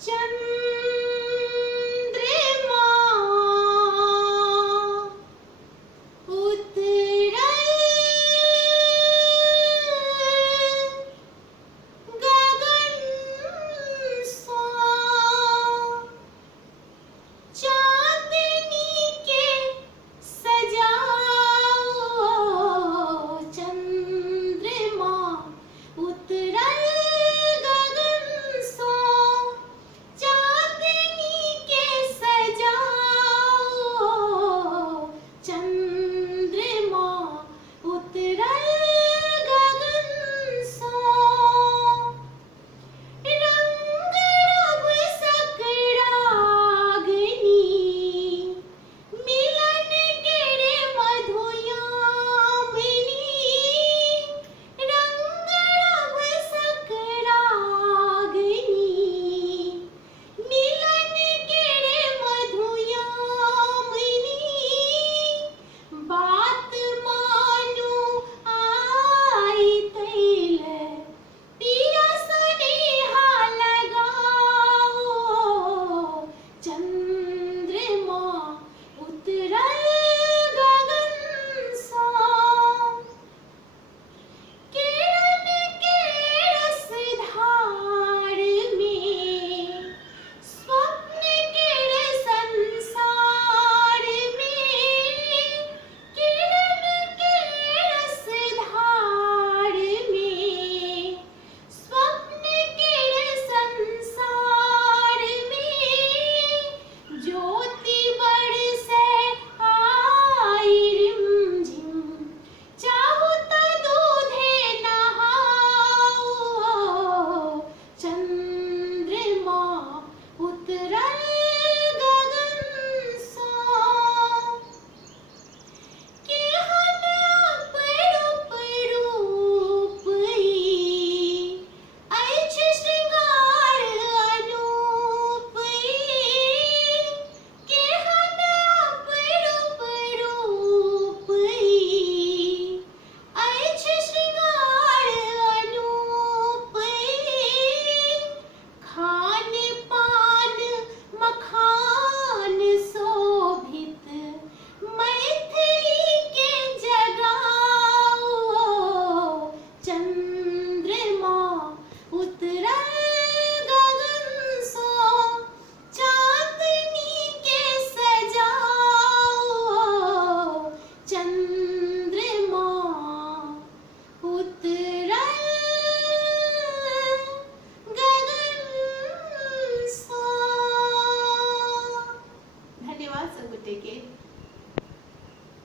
चंद्रमा उतरल गगन सा, चांदनी के सजाओ चंद्रमा उतरल गगन सो, चांदनी के सजाओ चंद्रमा उतरल गगन सो। रंग रब सकराग्नि मिलन केरे मधुयामिनी, रंग रब सकराग्नि मिलन केरे मधुयामिनी, बात मानू आई तैल पिया सनेहा लगाओ चंद्रमा उतरल गगन सा। किरण के रस धार में स्वप्न के संसार में, किरण के रस धार में स्वप्न के संसार में, ज्योति बरसे आई रिमझिम, चाहू त दूधे नहाओ चंद्रमा उतरल गगन सा। केहन अपरूप रूप ई, अछि श्रृंगार अनूप ई, केहन अपरूप रूप ई, अछि श्रृंगार अनूप ई, खान पान मखान शोभित मैथिली के जगाओ चंद्रमा उतरल गगन सो, चांदनी के सजाओ चंद्रमा उतरल गगन सा। धन्यवाद सब के।